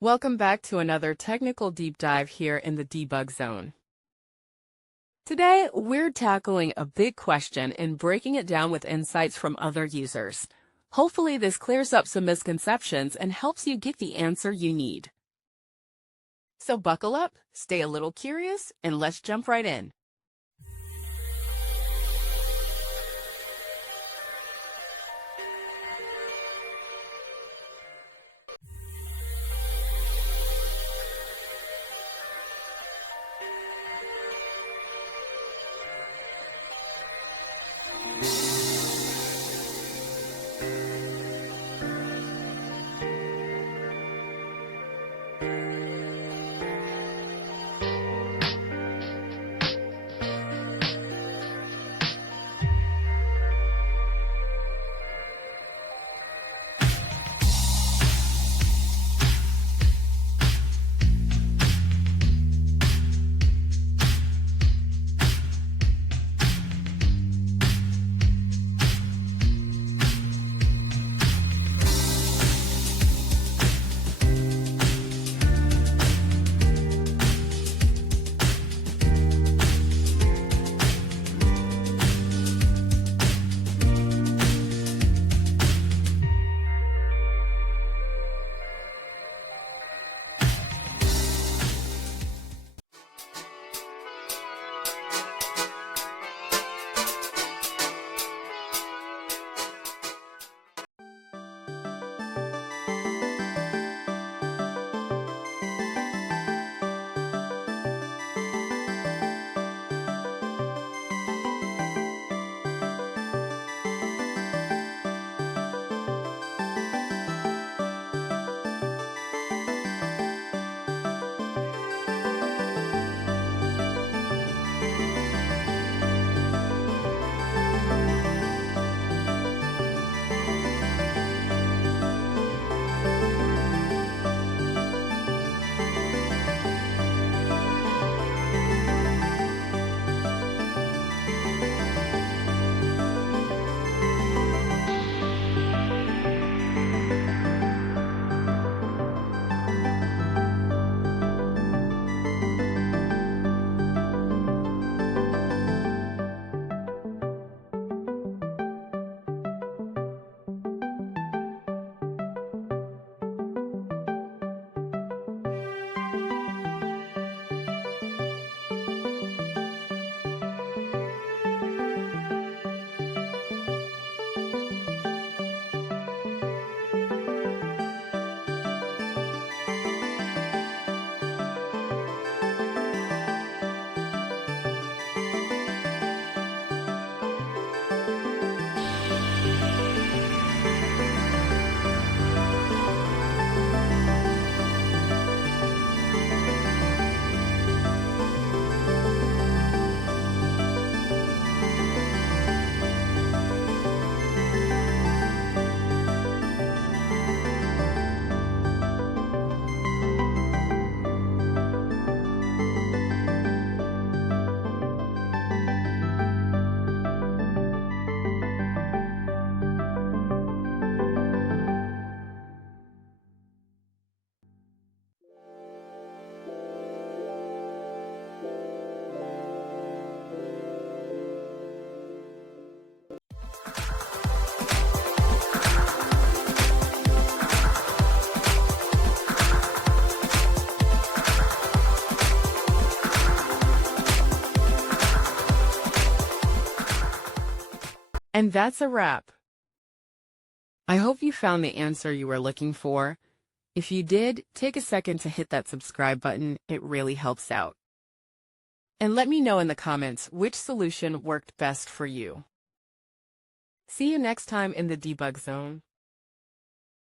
Welcome back to another technical deep dive here in the debug zone. Today, we're tackling a big question and breaking it down with insights from other users. Hopefully, this clears up some misconceptions and helps you get the answer you need. So buckle up, stay a little curious, and let's jump right in. And that's a wrap. I hope you found the answer you were looking for. If you did, take a second to hit that subscribe button. It really helps out. And let me know in the comments which solution worked best for you. See you next time in the debug zone.